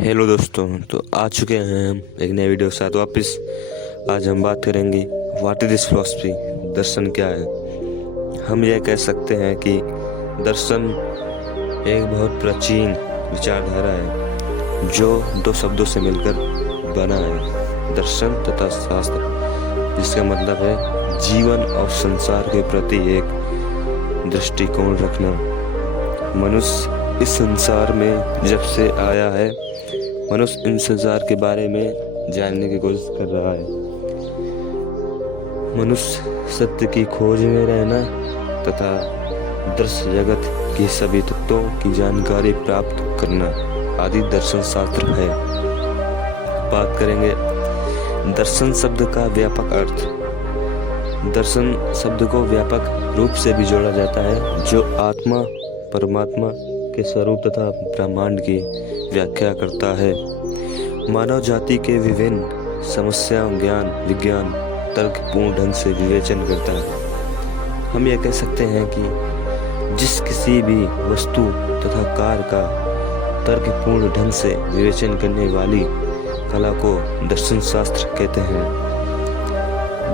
Hello दोस्तों, तो आ चुके हैं हम एक नए वीडियो के साथ वापस। आज हम बात करेंगे व्हाट इज दिस फिलॉसफी, दर्शन क्या है। हम यह कह सकते हैं कि दर्शन एक बहुत प्राचीन विचारधारा है जो दो शब्दों से मिलकर बना है, दर्शन तथा शास्त्र, जिसका मतलब है जीवन और संसार के प्रति एक दृष्टिकोण रखना। मनुष्य इस संसार में जब से आया है, मनुष्य इन संसार के बारे में जानने की कोशिश कर रहा है। मनुष्य सत्य की खोज में रहना तथा दृश्य जगत के सभी तत्वों की जानकारी प्राप्त करना आदि दर्शन शास्त्र है। बात करेंगे दर्शन शब्द का व्यापक अर्थ। दर्शन शब्द को व्यापक रूप से भी जोड़ा जाता है, जो आत्मा परमात्मा के स्वरूप तथा ब्रह्मांड की व्याख्या करता है। मानव जाति के विभिन्न समस्याओं ज्ञान विज्ञान तर्कपूर्ण ढंग से विवेचन करता है। हम यह कह सकते हैं कि जिस किसी भी वस्तु तथा कार्य का तर्कपूर्ण ढंग से विवेचन करने वाली कला को दर्शन शास्त्र कहते हैं।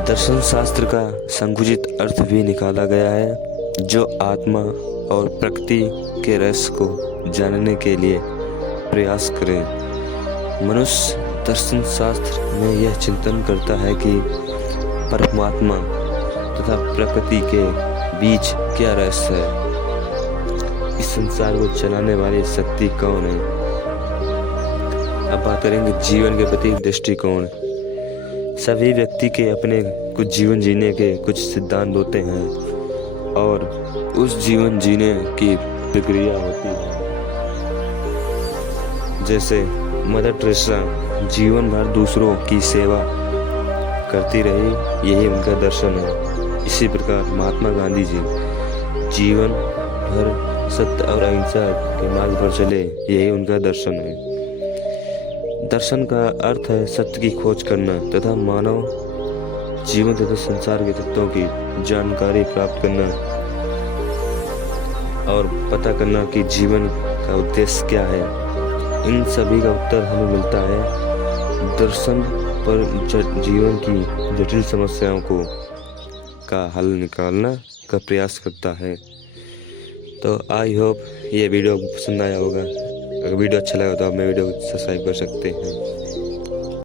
दर्शन शास्त्र का संकुचित अर्थ भी निकाला गया है, जो आत्मा और प्रकृति के रहस्य को जानने के लिए प्रयास करें। मनुष्य दर्शन शास्त्र में यह चिंतन करता है कि परमात्मा तथा प्रकृति के बीच क्या रहस्य है, इस संसार को चलाने वाली शक्ति कौन है। अब बात करेंगे जीवन के प्रति दृष्टिकोण। सभी व्यक्ति के अपने कुछ जीवन जीने के कुछ सिद्धांत होते हैं और उस जीवन जीने की प्रक्रिया होती है। जैसे मदर टेरेसा जीवन भर दूसरों की सेवा करती रही, यही उनका दर्शन है। इसी प्रकार महात्मा गांधी जी जीवन भर सत्य और अहिंसा के मार्ग पर चले, यही उनका दर्शन है। दर्शन का अर्थ है सत्य की खोज करना तथा मानव जीवन तथा संसार के तत्वों की जानकारी प्राप्त करना और पता करना कि जीवन का उद्देश्य क्या है। इन सभी का उत्तर हमें मिलता है दर्शन पर जीवन की जटिल समस्याओं का हल निकालना का प्रयास करता है। तो आई होप ये वीडियो पसंद आया होगा। अगर वीडियो अच्छा लगा तो आप मेरे वीडियो को सब्सक्राइब कर सकते हैं।